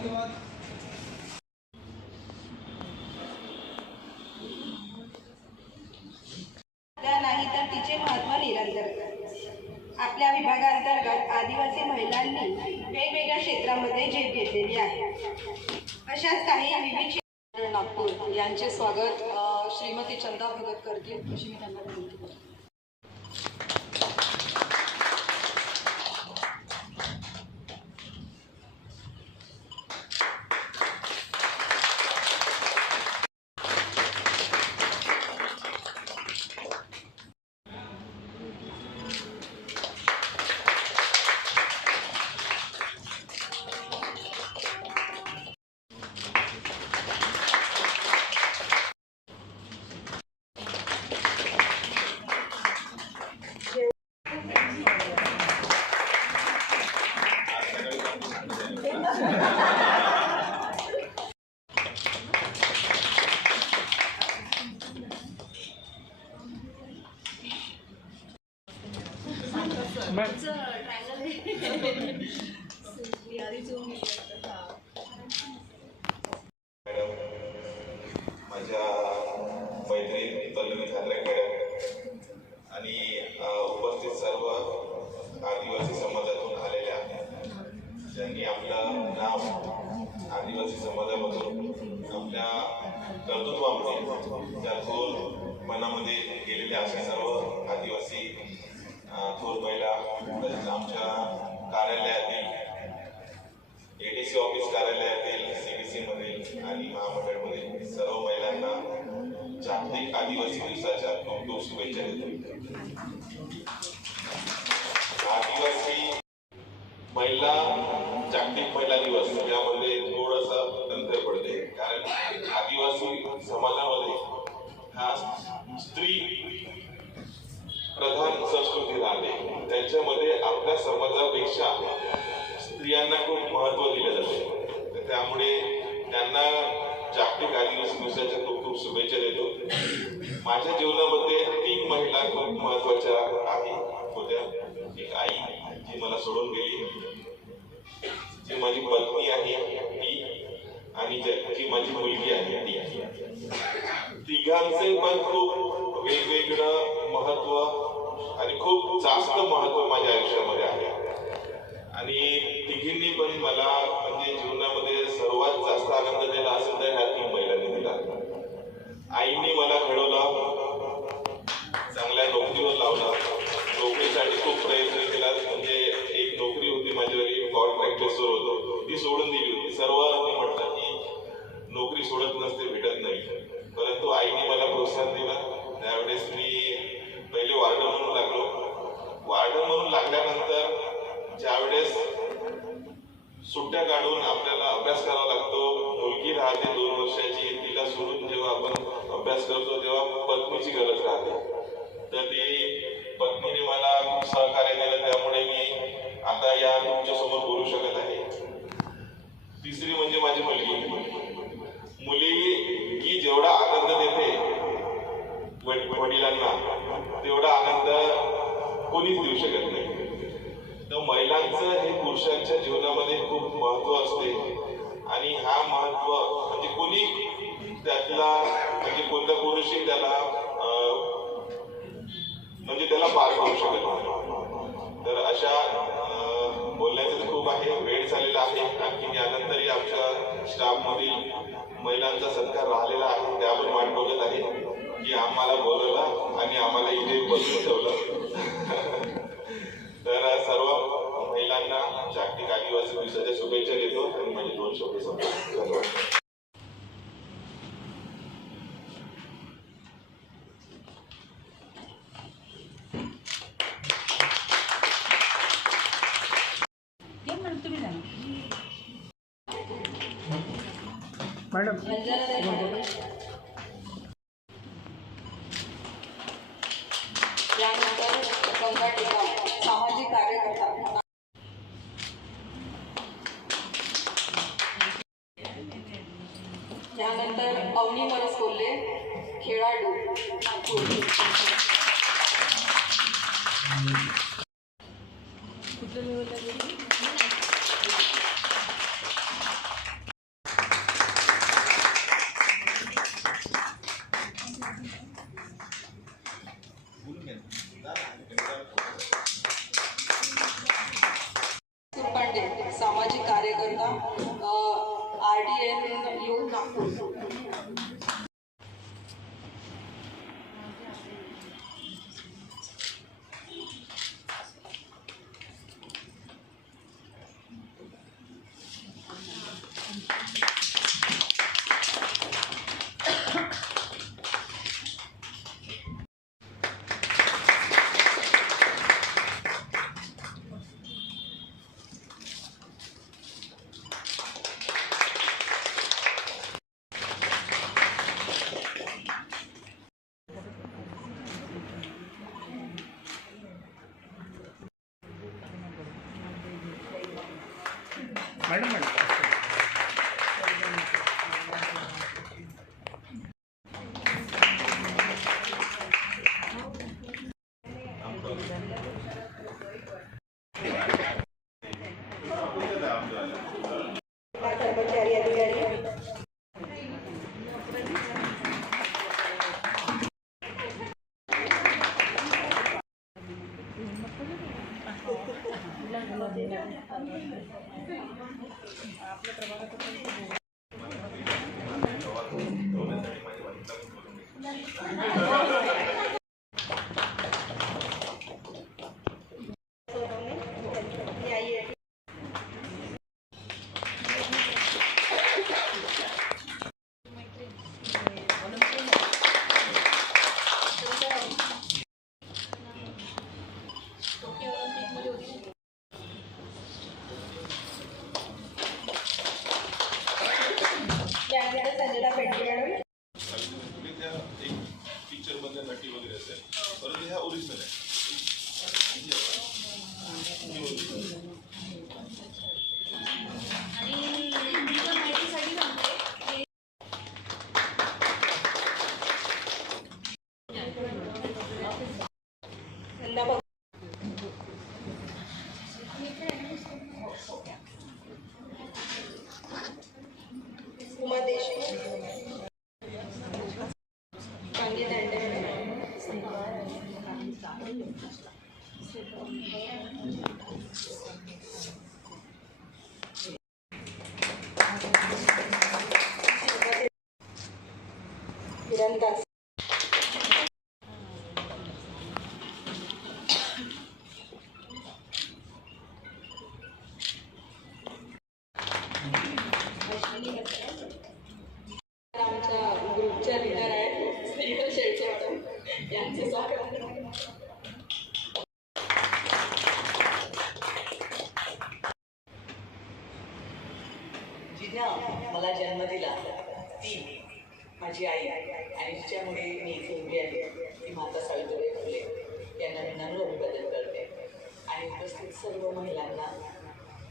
धन्यवाद. नाही तर तिचे महत्त्व निरंतर. आपल्या विभागांतर्गत आदिवासी महिलांनी वेगवेगळ्या क्षेत्रामध्ये झेप घेतलेली आहे. अशाच काही विविध नागपूर यांचे स्वागत श्रीमती चंदा भगत करतील अशी मी त्यांना विनंती करते. माझ्या मैत्रीण पल्लवी खांद्रे आणि उपस्थित सर्व आदिवासी समाजातून आलेल्या ज्यांनी आपलं नाव आदिवासी समाजामधून आपल्या कर्तृत्वामध्ये त्या थोर मनामध्ये गेलेले असे सर्व आदिवासी थोर महिला आमच्या कार्यालयातील ADC ऑफिस कार्यालयातील CDC मधील आणि महामंडळमधील सर्व महिलांना जागतिक आदिवासी दिवसाच्या खूप खूप शुभेच्छा देतो. आदिवासी महिला जागतिक महिला दिवस यामध्ये थोडंसं अंतर पडते, कारण आदिवासी समाजामध्ये हा स्त्री प्रधान संस्कृती राहते. त्यांच्यामध्ये आपल्या समाजापेक्षा स्त्रियांना खूप महत्त्व दिले जाते. त्यामुळे त्यांना जागतिक आदिवासी दिवसाच्या खूप खूप शुभेच्छा देतो. माझ्या जीवनामध्ये 3 महिला खूप महत्त्वाच्या होत्या. एक आई जी मला सोडून गेली, जी माझी पत्नी आहे ती, आणि जी माझी मुलगी आहे ती. तिघांचे पण खूप वेगवेगळं महत्त्व आणि खूप जास्त महत्त्व माझ्या आयुष्यामध्ये आहे. आणि तिघींनी पण मला म्हणजे जीवनामध्ये सर्वात जास्त आनंद दिला असेल तर ह्या 3 महिलांनी दिला. आईने मला घडवलं, चांगल्या नोकरीवर लावलं, नोकरीसाठी खूप प्रयत्न केला. म्हणजे एक नोकरी होती माझ्यावर, कॉन्ट्रॅक्ट बेसवर होतो, ती सोडून दिली होती. सर्वांनी म्हटलं की नोकरी सोडत नसते, भेटत नाही, परंतु आईने मला प्रोत्साहन दिलं. त्यावेळेस मी पहिले वार्डन म्हणून लागलो. वार्डन म्हणून लागल्यानंतर ज्यावेळेस सुट्ट्या काढून आपल्याला अभ्यास करावा लागतो, मुलगी राहते 2 वर्षाची, तिला सोडून जेव्हा आपण अभ्यास करतो तेव्हा पत्नीची गरज राहते. तर ती पत्नीने मला खूप सहकार्य केलं, त्यामुळे मी आता या तुमच्यासमोर बोलू शकत आहे. तिसरी म्हणजे माझी मुलगी जेवढा आनंद देते वडिलांना, तेवढा आनंद कोणीच देऊ शकत नाही. तर महिलांचं हे पुरुषांच्या जीवनामध्ये खूप महत्त्व असते, आणि हा महत्त्व म्हणजे कोणी त्यातला म्हणजे कोणता पुरुषही त्याला म्हणजे त्याला पार करू शकत नाही. तर अशा बोलण्याचं खूप आहे, वेळ झालेला आहे. आणखी यानंतरही आमच्या स्टाफमधील महिलांचा सत्कार राहिलेला आहे, त्या पण वाट बघत आहे की आम्हाला बोलवलं आणि आम्हाला इथे बसवून ठेवलं. तर सर्व महिलांना जागतिक आदिवासी दिवसाच्या शुभेच्छा देतो आणि माझे 2 शब्द संपवतो. धन्यवाद. मॅडम यानंतर गंगा टेकाम सामाजिक कार्यकर्ता. यानंतर अवनी मरस कोल्हे खेळाडू नागपूर. कुठल्या लेवलला गेली? RDN येऊन नागपूर. मॅडम कर्मचारी अधिकारी संजना पेंडे मॅडम. तुम्ही त्या एक पिक्चर मधल्या नटी वगैरे असेल, परंतु ह्या ओरिजिनल आहे. उमा देशमुख, सांगी दांडे किरण दास, आमच्या ग्रुपच्या लीडर आहेत स्नेहल शेळके मॅडम, यांचे स्वागत. जिने मला जन्म दिला ती माझी आई आणि जिच्यामुळे मी इथे उभी आहे ती माता सावित्रीबाई फुले यांना मी नम्र अभिवादन करते आणि उपस्थित सर्व महिलांना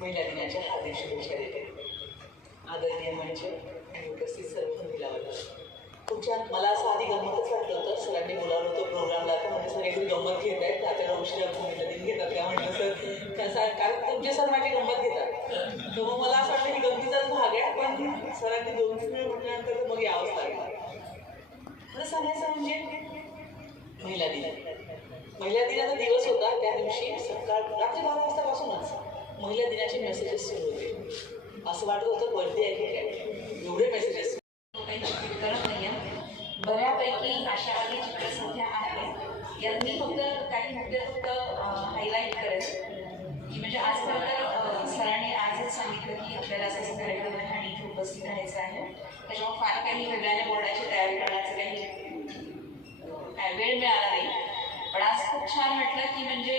महिला दिनाच्या हार्दिक शुभेच्छा देते. आदरणीय मंच आणि उपस्थित सर्व महिलांना खूप छान. मला असं आधी गंमतच वाटलं होतं, सरांनी बोलावलं होतं प्रोग्रामला, तर म्हणजे सगळी गंमत घेत आहेत, आता उशिरा महिला दिन घेतात का म्हटलं सर कसा, कारण तुमचे सर माझी गंमत घेतात, तर मग मला असं वाटतं की गमतीचाच भाग आहे, पण सरांनी 2-3 वेळ म्हटल्यानंतर मग यावंच लागलं. मला सांगायचं म्हणजे महिला दिन. महिला दिनाचा दिवस होता, त्या दिवशी सकाळ रात्री 12 वाजतापासूनच महिला दिनाचे मेसेजेस सुरू होते. असं वाटत होतं बर्थडे आहे की काय, एवढे मेसेजेस. काही चित्रित करत नाही आहे, बऱ्यापैकी आशावादी चित्रसंख्या आहे. यात मी फक्त काही मुद्दे फक्त हायलाईट करेन की म्हणजे आज खरं तर सरांनी आजच सांगितलं की आपल्याला असं कार्यक्रम आहे आणि इथे उपस्थित राहायचं आहे, त्याच्यामुळे फार काही वेगळ्याने बोलण्याची तयारी करण्याचं काही वेळ मिळाला नाही. पण आज खूप छान वाटलं की म्हणजे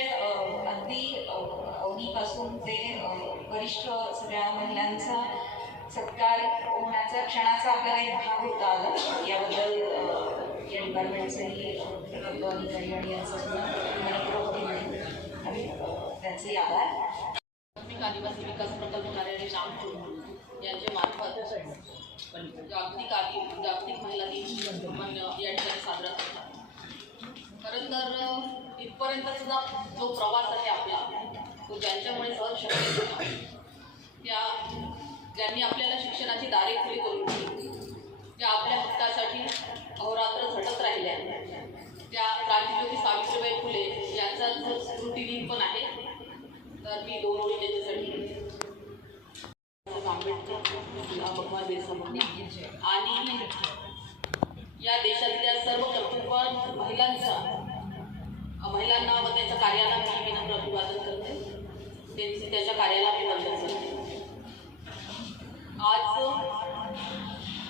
अगदी अवनीपासून ते वरिष्ठ सगळ्या महिलांचा सत्कार होण्याचा क्षणाचा आपल्याला एक भाग होता आला. याबद्दल या डिपार्टमेंटचंही अधिकारी आणि यांचं सुद्धा आणि त्यांचे आभार. धार्मिक आदिवासी विकास प्रकल्प कार्यालय नागपूर यांच्या मार्फत जागतिक महिला दिन आपण या ठिकाणी साजरा करतात. खरं तर इथपर्यंतचा जो प्रवास आहे आपला, तो ज्यांच्यामुळे सहज शक्य होता, ज्यांनी आपल्याला शिक्षणाची दारे खुली करून दिली, त्या आपल्या हक्कासाठी अहोरात्र झटत राहिल्या, त्या क्रांतिज्योती सावित्रीबाई फुले यांचा जो स्मृतिदिन पण आहे. तर मी 2 ओळी त्याच्यासाठी बाबासाहेब आंबेडकर, भगवान बिरसा मुंडा आणि या देशातल्या सर्व कर्तृत्ववान महिलांना व त्यांच्या कार्याला मी विनम्र अभिवादन करते. त्याच्या कार्याला मी वंदन करते. आज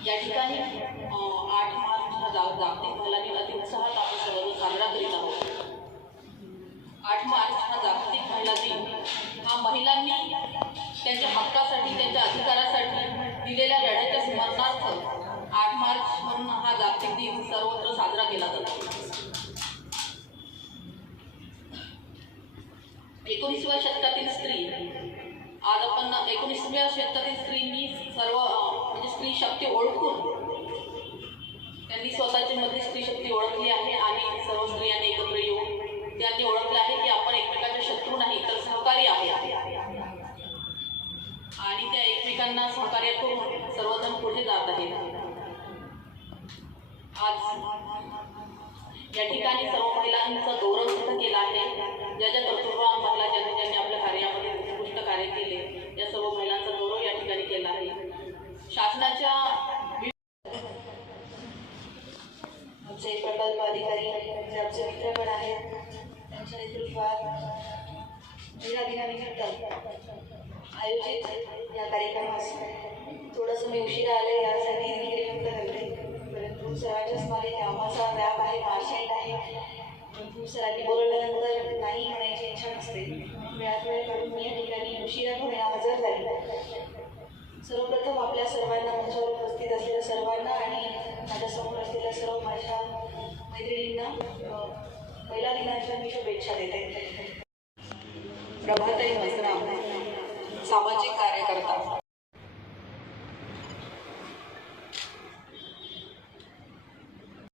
या ठिकाणी 8 मार्च हा जागतिक महिला दिन अति उत्साहात आपण सर्वजण साजरा करीत आहोत. 8 मार्च हा जागतिक महिला दिन हा महिलांनी त्यांच्या हक्कासाठी, त्यांच्या अधिकारासाठी दिलेल्या लढ्याच्या स्मरणार्थ 8 मार्च म्हणून हा जागतिक दिन सर्वत्र साजरा केला जातो. 19व्या शतकातील स्त्री, आज आपण 19व्या शतकातील स्त्रींनी सर्व म्हणजे स्त्री शक्ती ओळखून त्यांनी स्वतःची मध्ये स्त्री शक्ती ओळखली आहे आणि सर्व स्त्रियांनी एकत्र येऊन त्यांनी ओळखलं आहे की आपण एकमेकांचे शत्रू नाही तर सहकारी आहे आणि त्या एकमेकांना सहकार्य करून सर्वजण पुढे जात आहेत. आज या ठिकाणी सर्व महिलांचा गौरव सुद्धा केला आहे. ज्या ज्या कर्तृत्ववान महिला ज्यांनी आपल्या कार्यामध्ये उत्कृष्ट कार्य केले या सर्व महिलांचा गौरव या ठिकाणी केला आहे. शासनाच्या आमचे प्रकल्प अधिकारी जे आमचे मित्रगण आहेत त्यांच्या नेतृत्वात महिला दिनानिमित्त आयोजित या कार्यक्रमास थोडंसं मी उशिरा आले यासाठी इकडे व्यक्त करते. परंतु सर्वांच्याच मागे कामाचा व्याप आहे, मार्शंट आहे. परंतु सरांनी बोलवल्यानंतर नाही म्हणायची इच्छा नसते. वेळात वेळ काढून मी या ठिकाणी उशिरा होणे हजर झाली. सर्वप्रथम आपल्या सर्वांना, मंचावर उपस्थित असलेल्या सर्वांना आणि माझ्यासमोर असलेल्या सर्व माझ्या मैत्रिणींना महिला दिनाच्या मी शुभेच्छा देते. प्रभाताई मसराम, सामाजिक कार्यकर्ता.